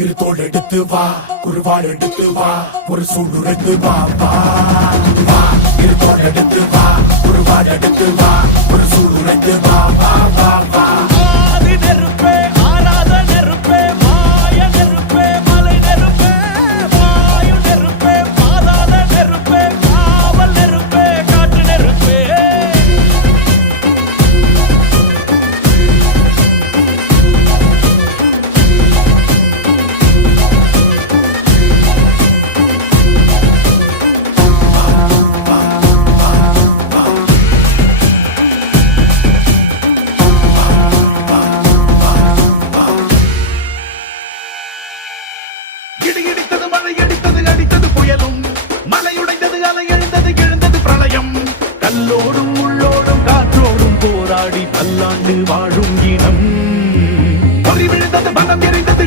இரு தோள் எடுத்து வா குருவாள் எடுத்து வா ஒரு சூடு எடுத்து வா வா வா இரு தோள் எடுத்து வா குருவாள் எடுத்து வா ஒரு சூடு எடுத்து வா வா வா வா ஆதி நெருப்பே ஆராத நெருப்பே மாய நெருப்பே மலை நெருப்பே வாயு நெருப்பே பாதாள நெருப்பே காவல் நெருப்பே காற்று நெருப்பே இடி இடித்தது மழை அடித்தது அடித்தது புயலும் மலை உடைந்தது அலை எழுந்தது எழுந்தது பிரளயம் கல்லோடும் உள்ளோடும் காற்றோடும் போராடி பல்லாண்டு வாழும் இனம் பொறி விழுந்தது பலம் எரிந்தது